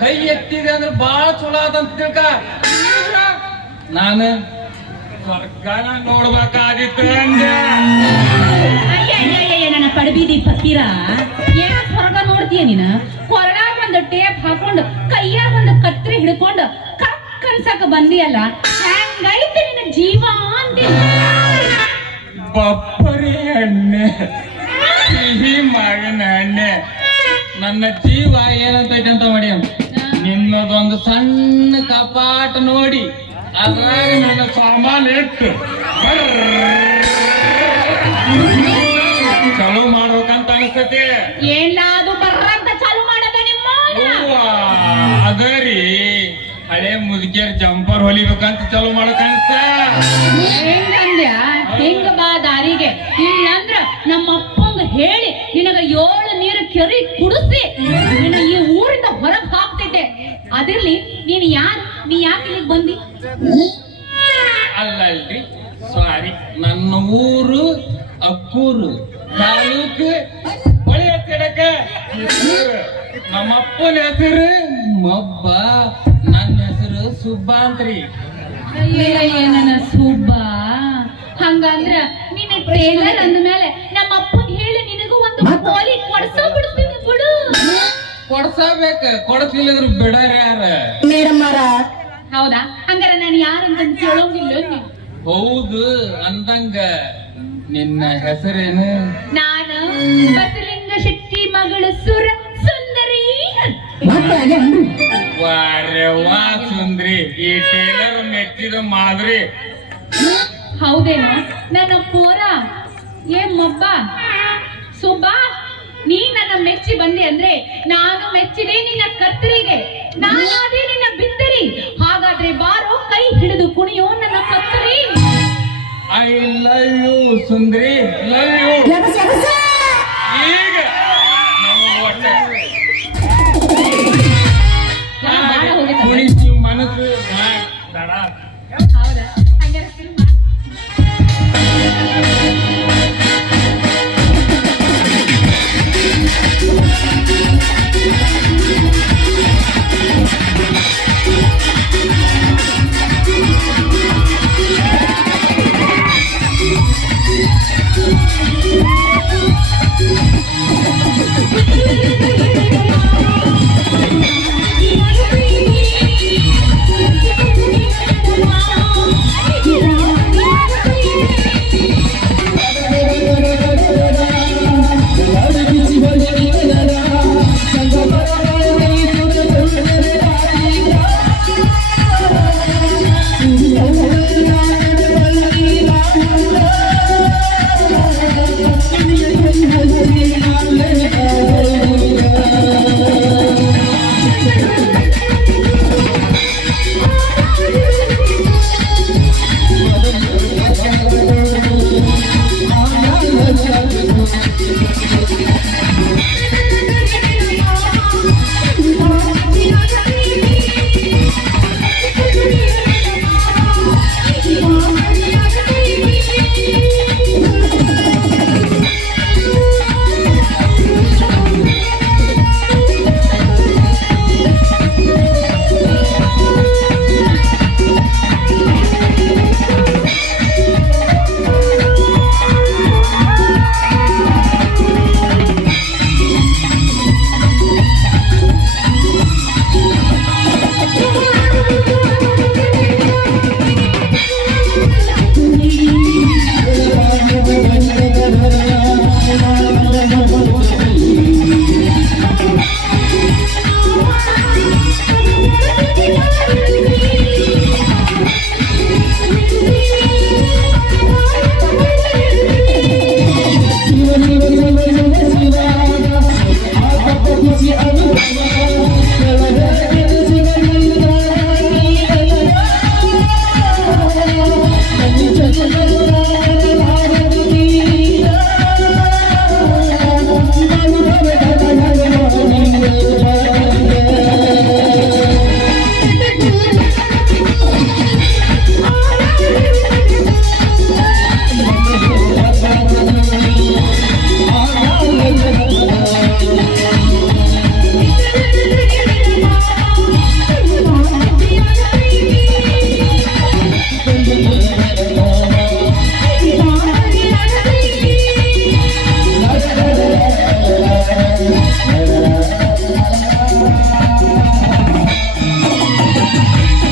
ಕೈ ಎತ್ತಿದೆ ಅಂದ್ರೆ ಬಾಳ ಚಲೋ ಆದಂತ ತಿಳ್ಕ. ನಾನು ಸ್ವರ್ಗನ ನೋಡ್ಬೇಕಾದಿತ್ತು ನನ್ನ ಪಡಬಿದಿ ಪಕ್ಕಿರ. ಏನ ಸ್ವರ್ಗ ನೋಡ್ತೀಯ ನೀನ? ಕೊರಳಾಗ ಒಂದು ಟೇಪ್ ಹಾಕೊಂಡು ಕೈಯಾಗ ಒಂದು ಕತ್ರಿ ಹಿಡ್ಕೊಂಡು ಕಕ್ ಅನ್ಸಕ ಬಂದಿಯಲ್ಲ ಹ್ಯಾಂಗೈತೆ ನಿನ್ನ ಜೀವ ಅಂತ ಬಪ್ಪರಿ ಎಣ್ಣೆ ಸಿಹಿ ಮಗನ ಎಣ್ಣೆ. ನನ್ನ ಜೀವ ಏನಂತೈತೆ ಅಂತ ಮಾಡಿ. ನಿನ್ನದೊಂದು ಸಣ್ಣ ಕಪಾಟ ನೋಡಿ ಅದ್ರಾಗ ನನ್ನ ಸಾಮಾನು ಇಟ್ಟು ಚಲೋ ಮಾಡ್ಬೇಕಂತ ಅನಿಸ್ತತಿ. ಏನ್ಲ ಅದು ಬರ್ರಂತ ಚಾಲು ಮಾಡದ ನಿಮ್ಮ ಅದರಿ ಹಳೆ ಮುದುಕಿಯರ್ ಜಂಪರ್ ಹೊಲಿಬೇಕಂತ ಚಲೋ ಮಾಡಕ್ ಅನ್ಸ್ತ ಹೆಂಗಂದ್ಯ? ಹೆಂಗ ಬಾ ದಾರಿಗೆ. ಇಲ್ಲಂದ್ರ ನಮ್ಮ ಅಪ್ಪಂಗ ಹೇಳಿ ನಿನಗ ಏಳು ನೀರು ಕೆರಿ ಕುಡಿಸಿ ನಿನ್ನ ಈ ಊರಿಂದ ಹೊರಗ್ ಹಾಕ್ತಿದ್ದೆ ಅದಿರ್ಲಿ ನೀನ್ ಯಾರ್ ನೀ ಯಾಕೆ ಇಲ್ಲಿಗೆ ಬಂದಿ? ಅಲ್ಲಲ್ರಿ ಸಾರಿ ನನ್ನ ಊರು ಅಕ್ಕೂರು ತಾಲೂಕು ಹೊಳಿ ಹತ್ತಿರಕ ನಮ್ಮಪ್ಪನ ಹೆಸರು ಮಬ್ಬ ನನ್ನ ಹೆಸರು ಸುಬ್ಬ ಅಂತ್ರಿ ನನ್ನ ಸುಬ್ಬ. ಹಂಗಂದ್ರ ನಿನ್ನ ಟೇಲರ್ ಅಂದ್ಮೇಲೆ ನಮ್ಮ ಅಪ್ಪನ್ ಹೇಳಿ ನಿನಗೂ ಒಂದು ಕೋಲಿ ಕೊಡ್ಸೋ. ಕೊಡ್ಸಬೇಕ ಕೊಡ್ಸಿಲ್ಲದ್ರ ಬಿಡಾರ ಯಾರ? ಹೌದಾ? ಹಂಗಾರ ನಾನು ಯಾರಂತ ಕೇಳೋಂಗಿಲ್ಲ ಹೌದು ಅಂದಂಗ. ನಿನ್ನ ಹೆಸರೇನು? ನಾನು ಬಸಲಿಂಗ ಶೆಟ್ಟಿ ಮಗಳು ಸುರ ಸುಂದರಿ ವಾರೆ ವಾ ಸುಂದ್ರಿ. ಈ ಟೇಲರ್ ಮೆಚ್ಚಿದ ಮಾದ್ರಿ. ಹೌದೇನೋ? ನನ್ನ ಪೋರ ಏ ಮಬ್ಬ ಸುಬ್ಬ. ನನ್ನ ಮೆಚ್ಚಿ ಬಂದೆ ಅಂದ್ರೆ ನಾನು ಮೆಚ್ಚಿದೆ ನಿನ್ನ ಕತ್ತರಿಗೆ ನಾನಾದೇ ನಿನ್ನ ಬಿತ್ತರಿ. ಹಾಗಾದ್ರೆ ಬಾರೋ ಕೈ ಹಿಡಿದು ಕುಣಿಯೋ ನನ್ನ ಕತ್ತರಿ. ಐ ಲವ್ ಯು ಸುಂದ್ರಿ. ಲವ್ ಯು ಈಗ. ಕುಣಿಸಿ ಮನಸ್ಸು. ಹೌದಾ? ಹಂಗಾರೆ